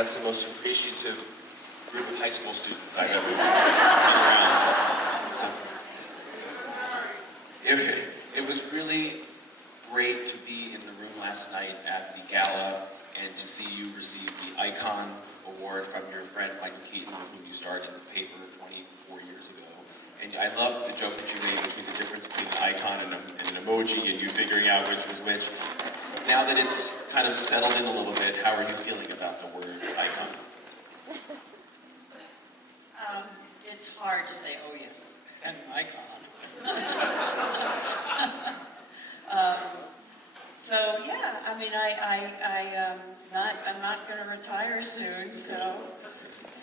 That's the most appreciative group of high school students I've ever been around. So, it was really great to be in the room last night at the gala and to see you receive the Icon Award from your friend Michael Keaton, with whom you starred in the paper 24 years ago. And I love the joke that you made between the difference between an icon and an emoji and you figuring out which was which. Now that it's kind of settled in a little bit, how are you feeling about the word icon? It's hard to say, oh yes, I'm an icon. So yeah, I mean, I'm not going to retire soon, so,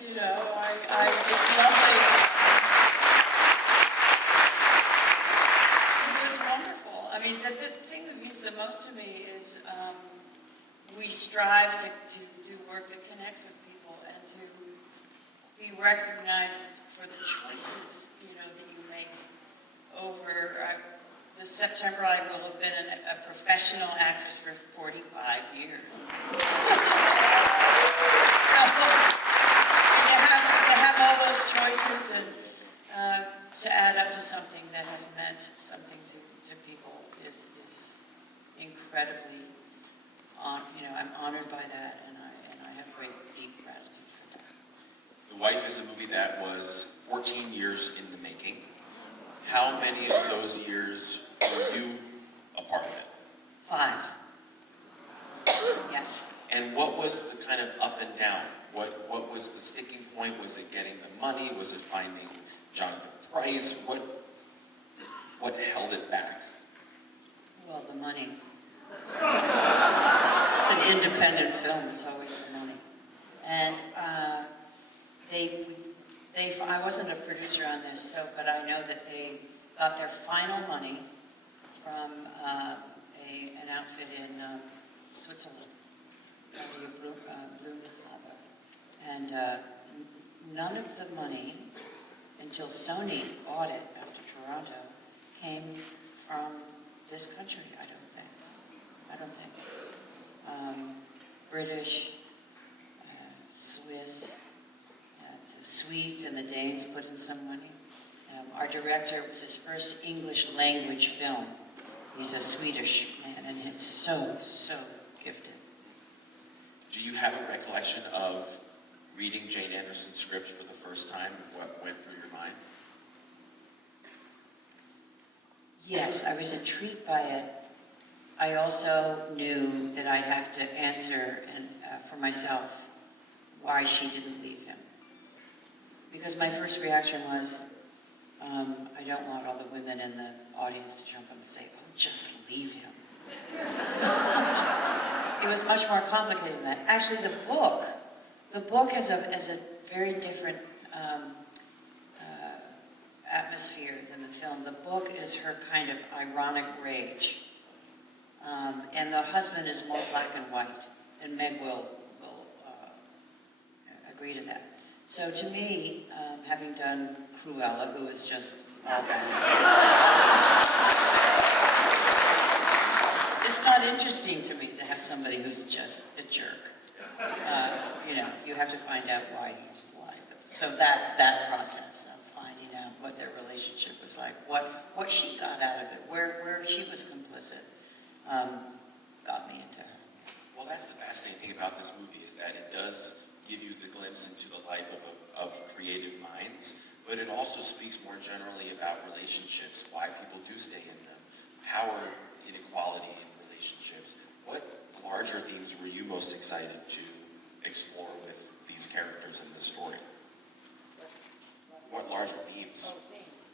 you know, it's lovely. It was wonderful. I mean, the thing that means the most to me is we strive to do work that connects with people and to be recognized for the choices, you know, that you make over. This September, I will have been a professional actress for 45 years. So you have all those choices, and to add up to something that has meant something to people is incredibly, you know, I'm honored by that, and I have great, deep gratitude for that. The Wife is a movie that was 14 years in the making. How many of those years were you a part of it? 5. Yeah. And what was the kind of up and down? What was the sticking point? Was it getting the money? Was it finding Jonathan Pryce? What held it back? Well, the money. It's an independent film, it's always the money. And I wasn't a producer on this, but I know that they got their final money from an outfit in Switzerland, and none of the money, until Sony bought it after Toronto, came from this country, I don't think. British, Swiss, the Swedes and the Danes put in some money. Our director, it was his first English language film. He's a Swedish man, and it's so gifted. Do you have a recollection of reading Jane Anderson's script for the first time and what went through your mind? Yes, I was intrigued by it. I also knew that I'd have to answer for myself why she didn't leave him. Because my first reaction was, I don't want all the women in the audience to jump up and say, oh, just leave him. It was much more complicated than that. Actually, the book has a very different atmosphere than the film. The book is her kind of ironic rage. And the husband is more black and white, and Meg will agree to that. So to me, having done Cruella, who is just all that, it's not interesting to me to have somebody who's just a jerk. You know, you have to find out why. So that process of finding out what their relationship was like, what she got out of it, where she was complicit, got me into her. Well, that's the fascinating thing about this movie, is that it does give you the glimpse into the life of creative minds, but it also speaks more generally about relationships, why people do stay in them, power inequality in relationships. What larger themes were you most excited to explore with these characters in this story? What larger themes? Themes.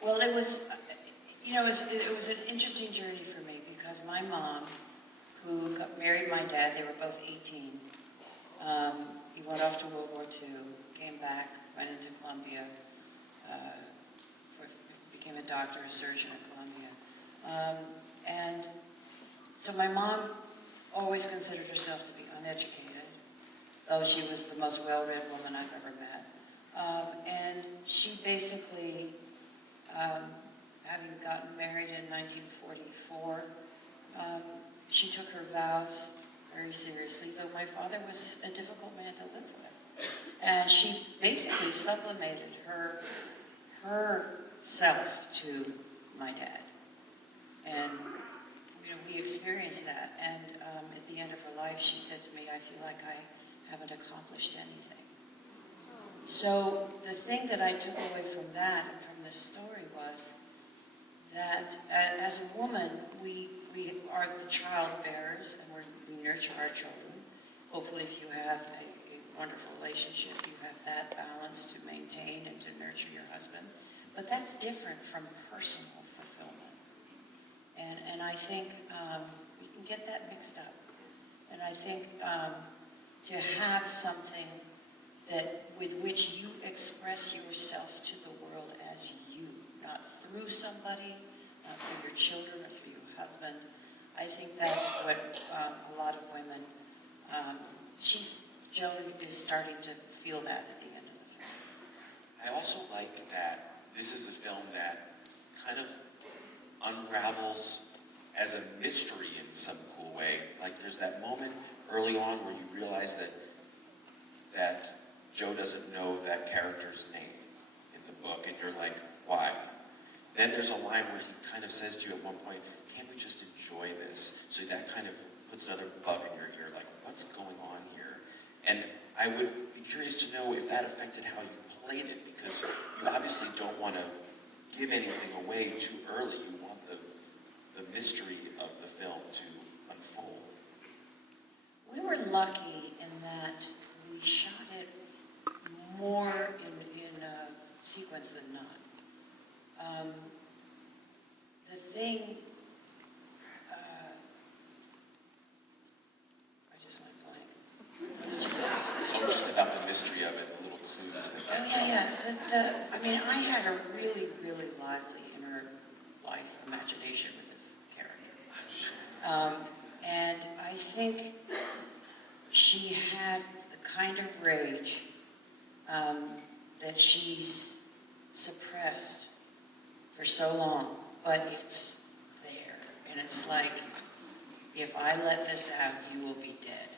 Well, it was, you know, it was an interesting journey for me, because my mom, who married my dad, they were both 18. He went off to World War II, came back, went into Columbia, became a doctor, a surgeon at Columbia. And so my mom always considered herself to be uneducated, though she was the most well-read woman I've ever met. And she basically having gotten married in 1944, she took her vows very seriously, though my father was a difficult man to live with. And she basically sublimated her self to my dad. And we experienced that. And at the end of her life, she said to me, I feel like I haven't accomplished anything. So the thing that I took away from that and from this story was that as a woman, we are the child bearers, and we nurture our children. Hopefully, if you have a wonderful relationship, you have that balance to maintain and to nurture your husband. But that's different from personal fulfillment. And I think we can get that mixed up. And I think to have something with which you express yourself to the world as you, not through somebody, not through your children or through your husband. I think that's what a lot of women, Joan is starting to feel that at the end of the film. I also like that this is a film that kind of unravels as a mystery in some cool way. Like there's that moment early on where you realize that Joe doesn't know that character's name in the book, and you're like, why? Then there's a line where he kind of says to you at one point, can't we just enjoy this? So that kind of puts another bug in your ear, like, what's going on here? And I would be curious to know if that affected how you played it, because you obviously don't want to give anything away too early. You want the mystery of the film to unfold. We were lucky in that we shot it more in sequence than not. The thing, I just went blank. What did you say? Oh, just about the mystery of it, the little clues that. Oh yeah. I mean, I had a really, really lively inner life imagination with this character, and I think she had the kind of rage that she's suppressed for so long, but it's there. And it's like, if I let this out, you will be dead.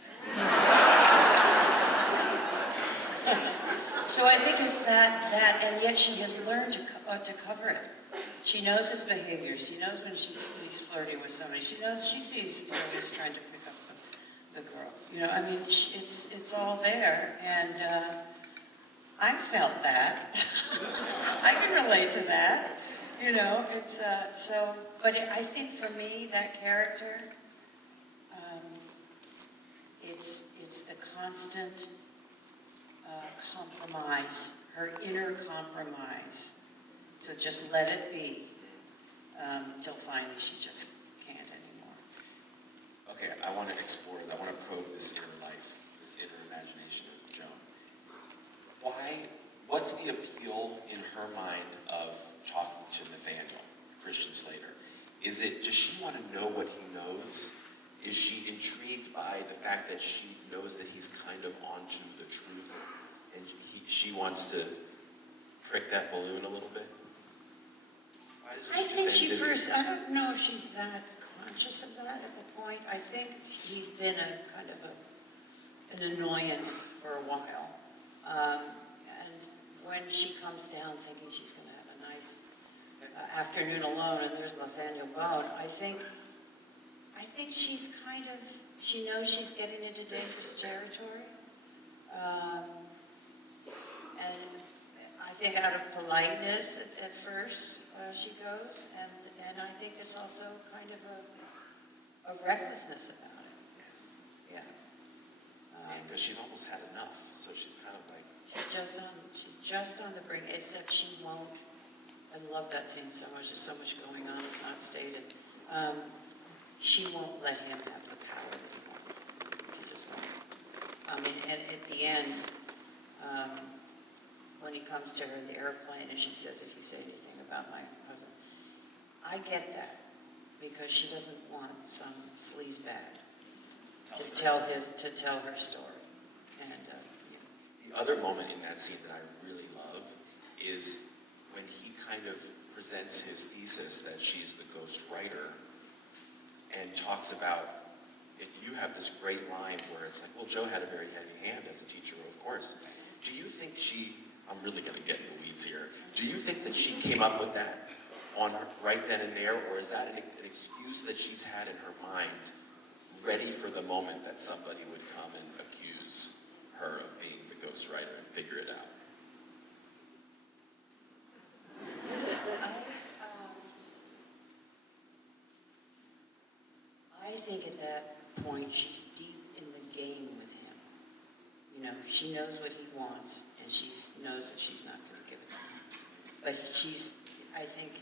So I think it's that, and yet she has learned to cover it. She knows his behaviors. She knows when he's flirting with somebody. She sees when he's trying to pick up the girl. I mean, it's all there, and I felt that. I can relate to that. It's so. But I think for me, that character, it's the constant compromise, her inner compromise. So just let it be, till finally she just can't anymore. Okay, I want to explore that. I want to probe this inner life, this inner imagination of Joan. What's the appeal in her mind of talking to Nathaniel, Christian Slater? Does she want to know what he knows? Is she intrigued by the fact that she knows that he's kind of onto the truth, and she wants to prick that balloon a little bit? I don't know if she's that conscious of that at the point. I think he's been a kind of an annoyance for a while. And when she comes down thinking she's going to have a nice afternoon alone, and there's Nathaniel Bone, I think she's she knows she's getting into dangerous territory. And I think out of politeness at first she goes, and I think there's also kind of a recklessness about it. Yes. Yeah. Because she's almost had enough, so she's kind of like. She's just on the brink, except she won't. I love that scene so much. There's so much going on. It's not stated. She won't let him have the power that he wants. She just won't. And at the end, when he comes to her in the airplane and she says, if you say anything about my husband, I get that, because she doesn't want some sleazebag to tell her story. And the other moment in that scene that I really love is when he kind of presents his thesis that she's the ghost writer and talks about, you have this great line where it's like, well, Joe had a very heavy hand as a teacher, of course. Do you think I'm really going to get in the weeds here, do you think that she came up with that on her, right then and there, or is that an excuse that she's had in her mind, ready for the moment that somebody would come and accuse her of being the ghostwriter and figure it out? I think at that point she's deep in the game with him. You know, she knows what he wants, and she knows that she's not going to give it to him. But she's, I think,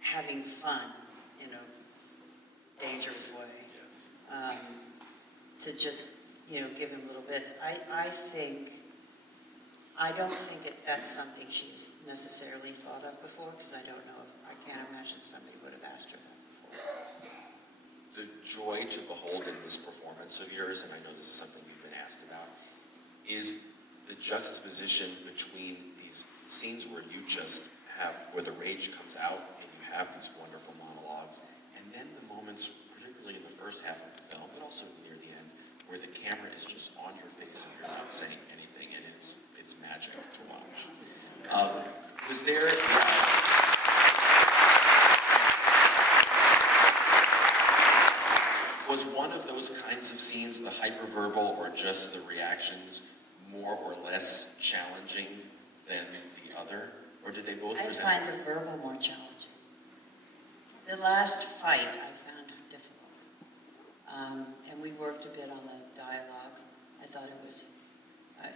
having fun in a dangerous way. Yes. To just, give him little bits. I don't think that's something she's necessarily thought of before, because I don't know. I can't imagine somebody would have asked her that before. The joy to behold in this performance of yours, and I know this is something you've been asked about, is the juxtaposition between these scenes where where the rage comes out and you have these wonderful monologues, and then the moments, particularly in the first half of the film, but also near the end, where the camera is just on your face and you're not saying anything, and it's magic to watch. Was there... Was one of those kinds of scenes, the hyperverbal or just the reactions, more or less challenging than the other? Or did they both present? I find the verbal more challenging. The last fight I found difficult. And we worked a bit on the dialogue. I thought it was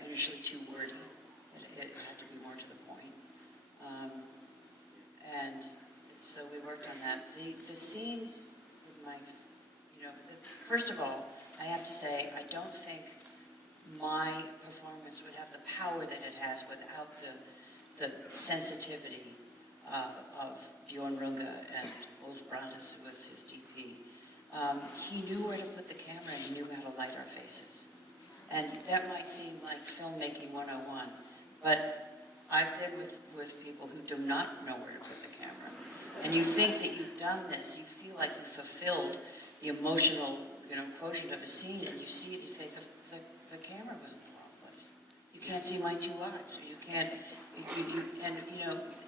initially too wordy. It had to be more to the point. And so we worked on that. The scenes with my... First of all, I have to say, I don't think my performance would have the power that it has without the sensitivity of Bjorn Runge and Ulf Brandes, who was his DP. He knew where to put the camera and he knew how to light our faces. And that might seem like filmmaking 101, but I've been with people who do not know where to put the camera. And you think that you've done this, you feel like you've fulfilled the emotional quotient of a scene, and you see it, you say, the camera was in the wrong place. You can't see my two eyes, or you can't,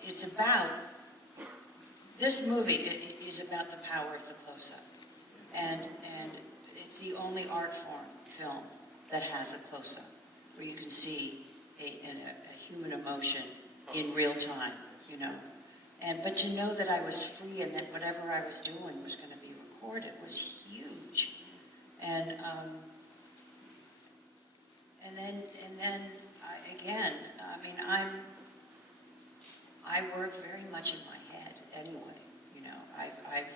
it's about, this movie is about the power of the close-up. And it's the only art form film that has a close-up, where you can see a human emotion in real time, But to know that I was free and that whatever I was doing was going to be recorded was huge. And then I work very much in my head anyway. I've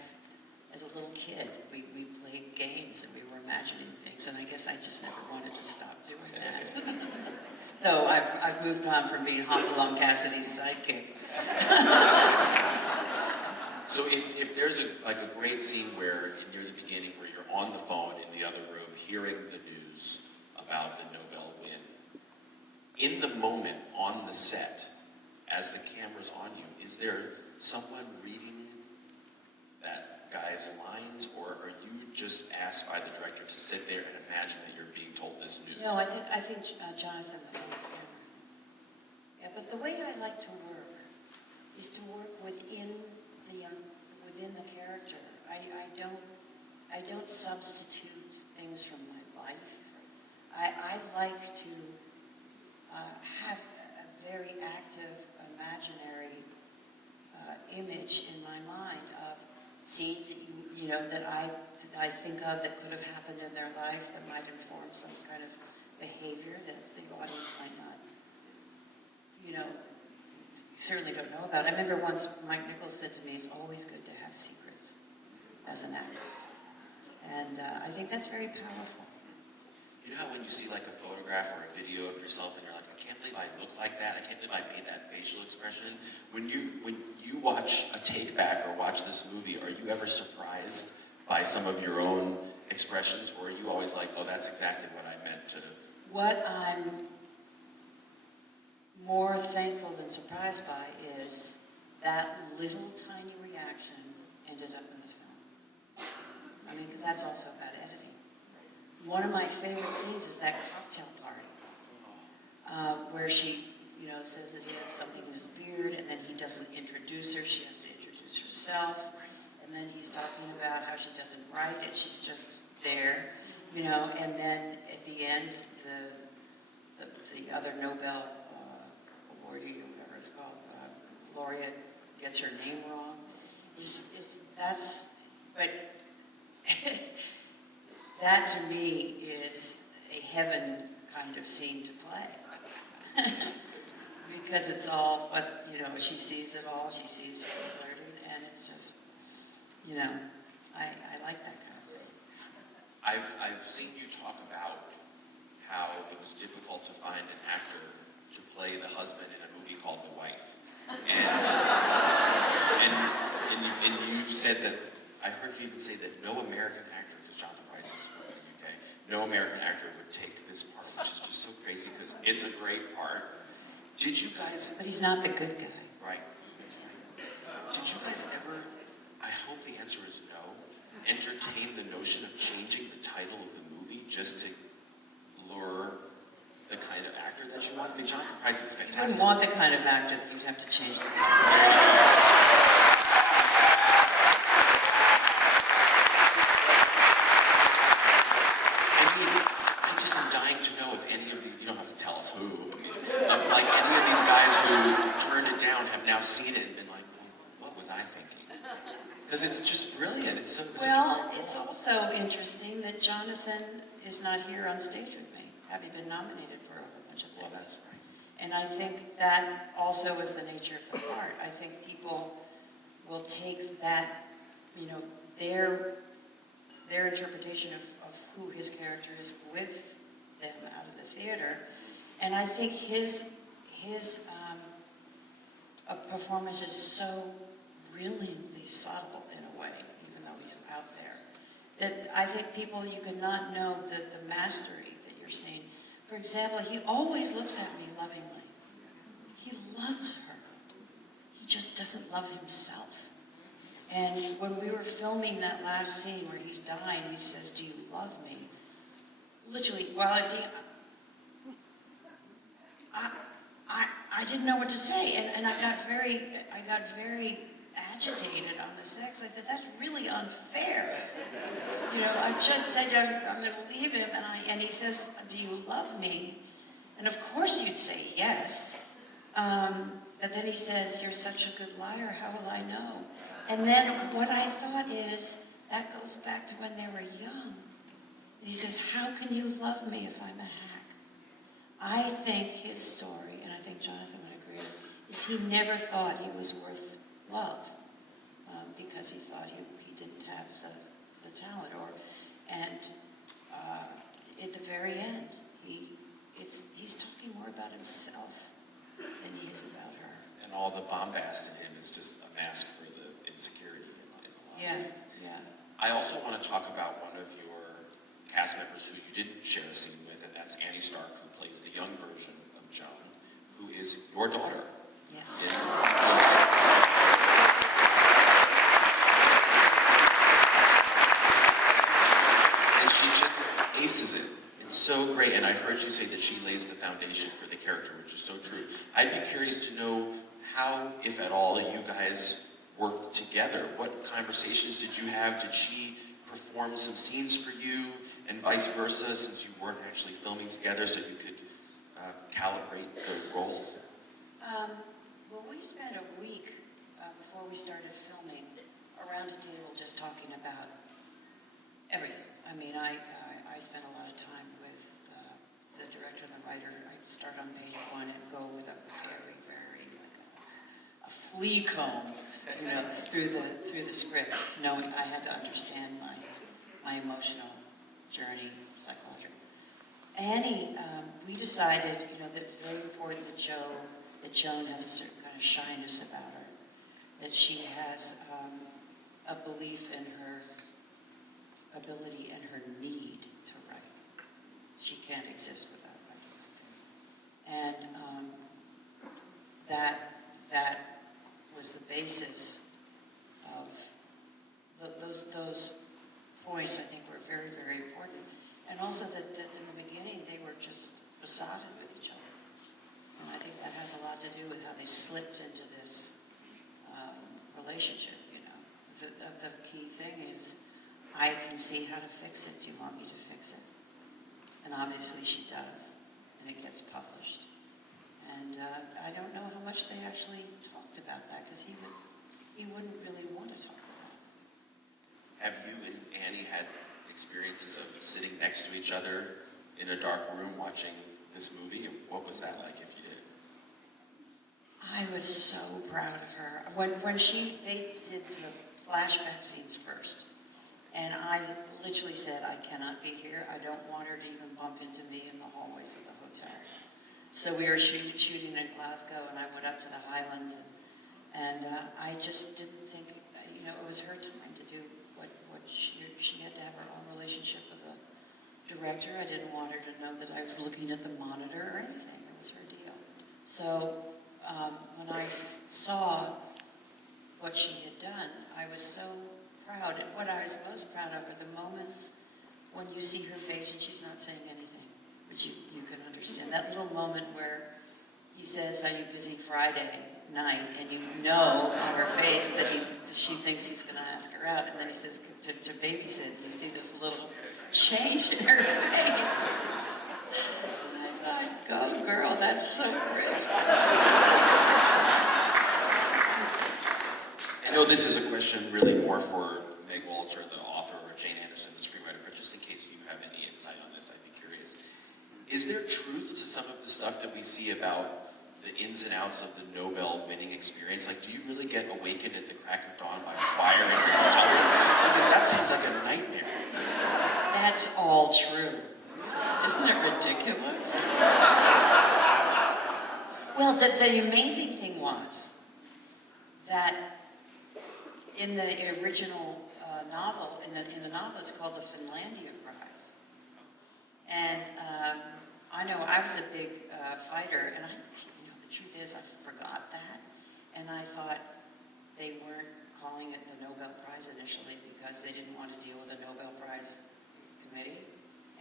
as a little kid, we played games and we were imagining things, and I guess I just never wanted to stop doing that. Though I've moved on from being Hopalong Cassidy's sidekick. So if there's a great scene where, near the beginning, where you're on the phone in the other room hearing the news about the Nobel win, in the moment on the set, as the camera's on you, is there someone reading that guy's lines, or are you just asked by the director to sit there and imagine that you're being told this news? No, I think Jonathan was on the camera. Yeah, but the way I like to work is to work within the character. I don't substitute things from my life. I like to have a very active, imaginary image in my mind of scenes that that I think of that could have happened in their life that might inform some kind of behavior that the audience might not, certainly don't know about. I remember once Mike Nichols said to me, "It's always good to have secrets as an actor," and I think that's very powerful. You know how when you see like a photograph or a video of yourself and you're like, I can't believe I look like that, I can't believe I made that facial expression. When you watch a take back or watch this movie, are you ever surprised by some of your own expressions, or are you always like, oh, that's exactly what I meant to? What I'm more thankful than surprised by is that little tiny reaction ended up in the film. I mean, because that's also about editing. One of my favorite scenes is that cocktail party, where she, says that he has something in his beard, and then he doesn't introduce her. She has to introduce herself, and then he's talking about how she doesn't write it. She's just there, and then at the end, the other Nobel awardee, or whatever it's called, laureate, gets her name wrong. But that to me is a heaven kind of scene to play. Because it's all what, she sees it all, she sees it alerted, and it's just, I like that kind of thing. I've seen you talk about how it was difficult to find an actor to play the husband in a movie called The Wife. And you've said that, I heard you even say that no American actor, because Jonathan Pryce is from the UK, no American actor would take this part, which is just so crazy because it's a great part. Did you guys... But he's not the good guy. Right. That's right. Did you guys ever, I hope the answer is no, entertain the notion of changing the title of the movie just to lure the kind of actor that you want? I mean, Jonathan Pryce is fantastic. You wouldn't want the kind of actor that you'd have to change the title. I'm dying to know if any of the, you don't have to tell us who, like any of these guys who turned it down have now seen it and been like, well, what was I thinking? Because it's just brilliant. It's so Well, it's also interesting that Jonathan is not here on stage with me, having been nominated for a whole bunch of things. Well, that's right. And I think that also is the nature of the part. I think people will take that, their interpretation of who his character is with them out of the theater. And I think his performance is so brilliantly subtle in a way, even though he's out there, that I think people, you could not know the mastery that you're seeing. For example, he always looks at me lovingly. He loves her. He just doesn't love himself. And when we were filming that last scene where he's dying, he says, "Do you love me?" Literally, while I was saying, I didn't know what to say, and I got very agitated on the sex. I said, "That's really unfair." I just said, "I'm going to leave him," and he says, "Do you love me?" And of course you'd say yes, but then he says, "You're such a good liar. How will I know?" And then what I thought is that goes back to when they were young. And he says, "How can you love me if I'm a hack?" I think his story, and I think Jonathan would agree, is he never thought he was worth love because he thought he didn't have the talent. At the very end, he's talking more about himself than he is about her. And all the bombast in him is just a mask for the insecurity in a lot of ways. Yeah. I also want to talk about one of your cast members who you didn't share a scene with, and that's Annie Stark, who plays the young version of Joan, who is your daughter. Yes. And she just aces it. It's so great, and I've heard you say that she lays the foundation for the character, which is so true. I'd be curious to know how, if at all, you guys worked together. What conversations did you have? Did she perform some scenes for you, and vice versa, since you weren't actually filming together, so you could calibrate the roles? Well, we spent a week before we started filming around a table just talking about everything. I mean, I spent a lot of time with the director and the writer. I'd start on page 1 and go with a very, very, like a flea comb, through the script, knowing I had to understand my emotional journey, psychological. Annie, we decided, that it's very important that Joan has a certain kind of shyness about her, that she has a belief in her ability and her need to write. She can't exist without writing. And basis of those points, I think, were very, very important. And also that in the beginning, they were just besotted with each other. And I think that has a lot to do with how they slipped into this relationship, you know. The key thing is, I can see how to fix it. Do you want me to fix it? And obviously she does, and it gets published. And I don't know how much they actually talked about that, because he wouldn't really want to talk about it. Have you and Annie had experiences of sitting next to each other in a dark room watching this movie? And what was that like, if you did? I was so proud of her. When they did the flashback scenes first, and I literally said, I cannot be here. I don't want her to even bump into me in the hallways of the hotel. So we were shooting in Glasgow, and I went up to the Highlands, and I just didn't think, you know, it was her time to do what she had to have her own relationship with a director. I didn't want her to know that I was looking at the monitor or anything. It was her deal. So when I saw what she had done, I was so proud. And what I was most proud of are the moments when you see her face and she's not saying anything, but you can understand. That little moment where he says, "Are you busy Friday night?" And you know on her face that she thinks he's going to ask her out. And then he says, to babysit. You see this little change in her face. And I thought, go girl, that's so great. I know this is a question really more for Meg Walter, the author, or Jane Anderson, the screenwriter, but just in case you have any insight on this, I'd be curious. Is there truth to some of the stuff that we see about the ins and outs of the Nobel winning experience? Like, do you really get awakened at the crack of dawn by a choir in your hotel room? Because that sounds like a nightmare. That's all true. Isn't it ridiculous? Well, the amazing thing was that in the original novel, in the novel, it's called the Finlandia Prize. And I know I was a big fighter, and the truth is I forgot that. And I thought they weren't calling it the Nobel Prize initially because they didn't want to deal with a Nobel Prize committee.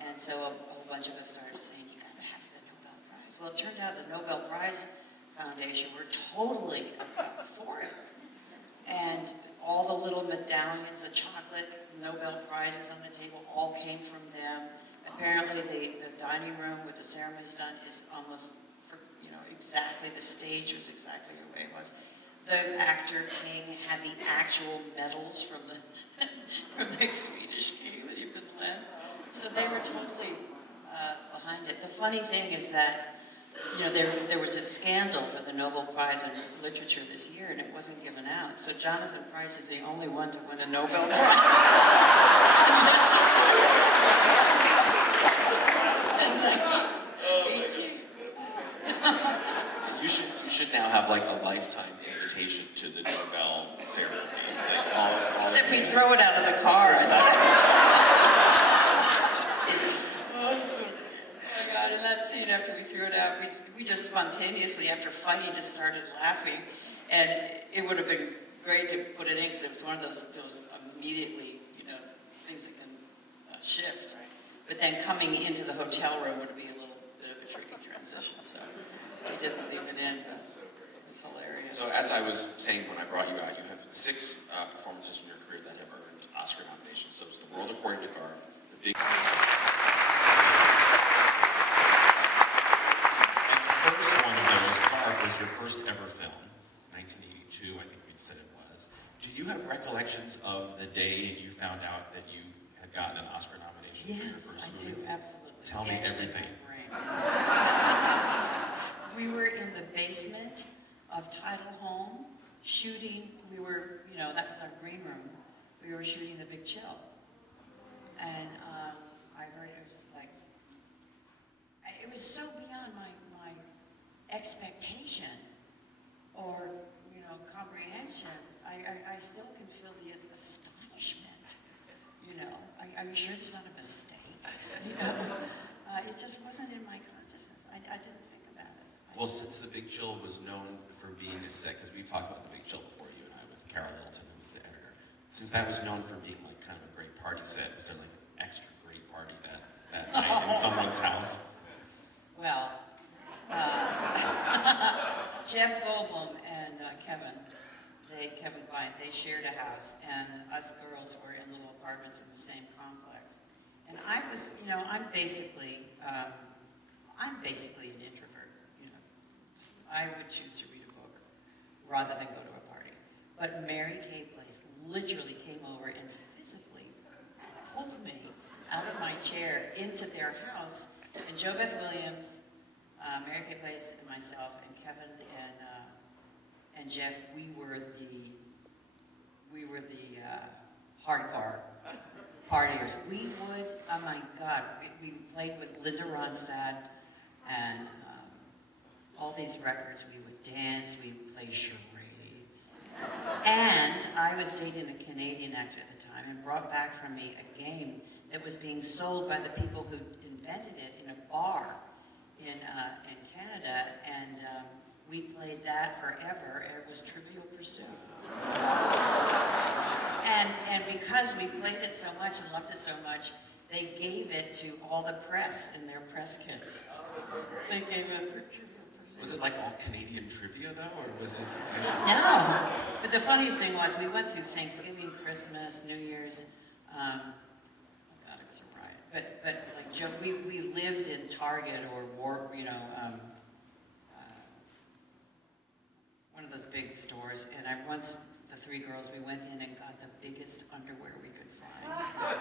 And so a whole bunch of us started saying, you gotta have the Nobel Prize. Well, it turned out the Nobel Prize Foundation were totally for it. And all the little medallions, the chocolate Nobel Prizes on the table, all came from them. Apparently the dining room with the ceremonies done is almost, exactly, the stage was exactly the way it was. The actor king had the actual medals from the Swedish king that he'd been led. So they were totally behind it. The funny thing is that, there was a scandal for the Nobel Prize in Literature this year, and it wasn't given out. So Jonathan Pryce is the only one to win a Nobel Prize in Literature in 1918. You should now have like a lifetime invitation to the Nobel ceremony. Like all Except we throw it out of the car, I thought. Oh my God, in that scene after we threw it out, we just spontaneously, after fighting, just started laughing. And it would have been great to put it in because it was one of those immediately, things that can shift. Right? But then coming into the hotel room would be a little bit of a tricky transition. So we didn't leave it in. It was hilarious. So as I was saying when I brought you out, you have 6 performances in your career that have earned Oscar nominations. So it's The World According to Garp, The Big... And the first one of those, Garp, was your first ever film, 1982, I think we said it was. Do you have recollections of the day you found out that you had gotten an Oscar nomination for your first movie? Yes, I do, absolutely. Tell me everything. We were in the basement of Tidal Home shooting. We were, that was our green room. We were shooting The Big Chill. And I heard it was like, it was so beyond my expectation or, comprehension. I still can feel the astonishment, Are you sure there's not a mistake? It just wasn't in my consciousness. I didn't think about it. Well, since The Big Chill was known for being a set, because we've talked about The Big Chill before, you and Carol Littleton, who was the editor. Since that was known for being like kind of a great party set, was there like an extra great party that night in someone's house? Well, Jeff Goldblum and Kevin Klein, they shared a house, and us girls were in little apartments in the same complex. And I was, I'm basically an introvert. I would choose to read a book rather than go to a party. But Mary Kay Place literally came over and physically pulled me out of my chair into their house, and Jo Beth Williams, Mary Kay Place, and myself, and Kevin, and Jeff, we were the hardcore partiers. We would, oh my God, we played with Linda Ronstadt and all these records. We would dance, we would play charades. And I was dating a Canadian actor at the time, and brought back from me a game that was being sold by the people who invented it in a bar in Canada, and we played that forever. It was Trivial Pursuit. And because we played it so much and loved it so much, they gave it to all the press in their press kits. They gave it for Trivial Pursuit. Was it like all Canadian trivia though, or was it? No. But the funniest thing was, we went through Thanksgiving, Christmas, New Year's. Oh God, it was a riot. But like Joe, we lived in Target or one of those big stores, and the three girls, we went in and got the biggest underwear we could find.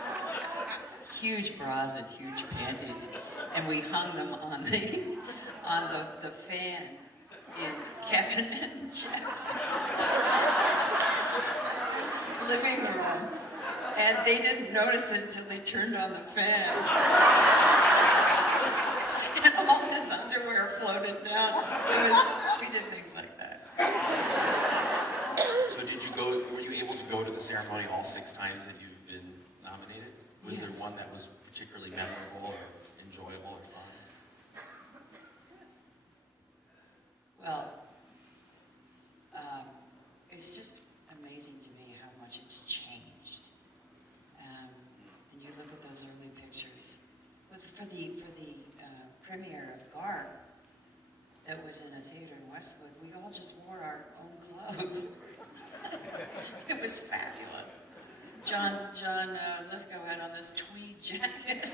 Huge bras and huge panties, and we hung them on the fan in Kevin and Jeff's living room, and they didn't notice it until they turned on the fan. And all this underwear floated down. We did things like that. So were you able to go to the ceremony all 6 times that you've been nominated? Was Yes. there one that was particularly memorable or enjoyable or fun? Well, it's just amazing to me how much it's changed. And you look at those early pictures. For the premiere of Garp, that was in a theater in Westwood, we all just wore our own clothes. It was fabulous. John Lithgow had on this tweed jacket.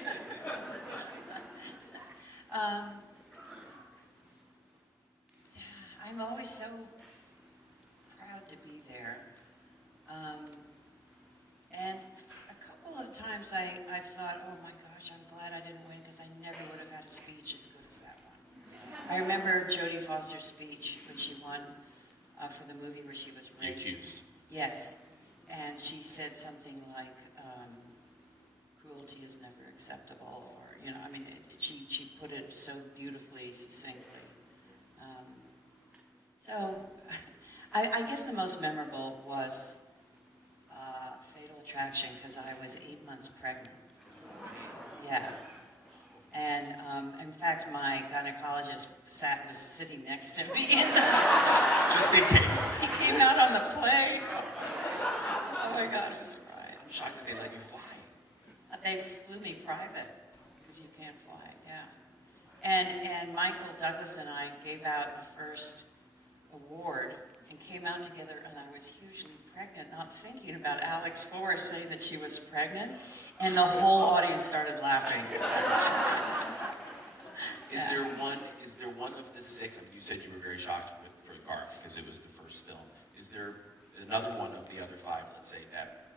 I'm always so proud to be there. And a couple of times I've thought, oh my gosh, I'm glad I didn't win, because I never would have had a speech as good as that one. I remember Jodie Foster's speech when she won for the movie where she was raped. The Accused. Yes. And she said something like, cruelty is never acceptable, or, she put it so beautifully, succinctly. So, I guess the most memorable was Fatal Attraction, because I was 8 months pregnant. Yeah. And in fact, my gynecologist was sitting next to me. Just in case. He came out on the plane. Oh my God, it was a riot. I'm shocked that they let you fly. They flew me private, because you can't fly, yeah. And Michael Douglas and I gave out the first award and came out together, and I was hugely pregnant, not thinking about Alex Forrest saying that she was pregnant, and the whole audience started laughing. Is there one of the 6, you said you were very shocked for Garp because it was the first film. Is there another one of the other 5, let's say, that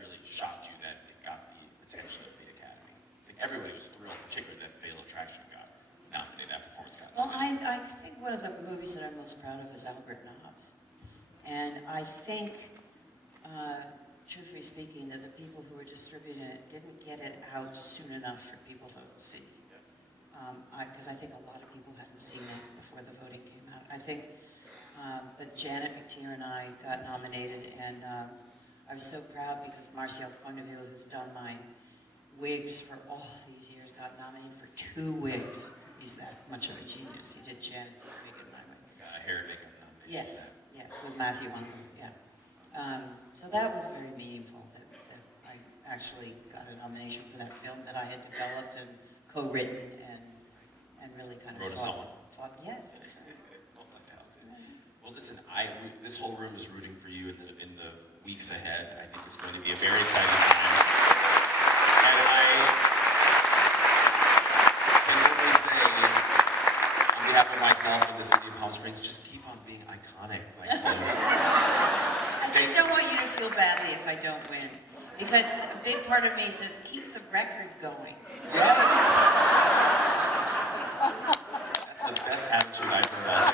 really shocked you, that it got the attention of the Academy? I think everybody was thrilled, particularly that Fatal Attraction got nominated, that performance got nominated. Well, I think one of the movies that I'm most proud of is Albert Nobbs. And I think, truthfully speaking, that the people who were distributing it didn't get it out soon enough for people to see. Because I think a lot of people hadn't seen it before the voting came out. I think that Janet McTeer and I got nominated, and I was so proud because Martial Conneville, who's done my wigs for all these years, got nominated for 2 wigs. He's that much of a genius. He did Janet's wig and my wig. Hair makeup nomination. Yes, with Matthew Ungar, yeah. So that was very meaningful, that I actually got a nomination for that film that I had developed and co-written and really kind of Wrote a song. Yes, that's right. Well, listen, this whole room is rooting for you in the weeks ahead. I think it's going to be a very exciting time. And I can only say, on behalf of myself and the city of Palm Springs, just keep on being iconic like those. I just don't want you to feel badly if I don't win, because a big part of me says, keep the record going. Yes. That's the best attitude I've heard all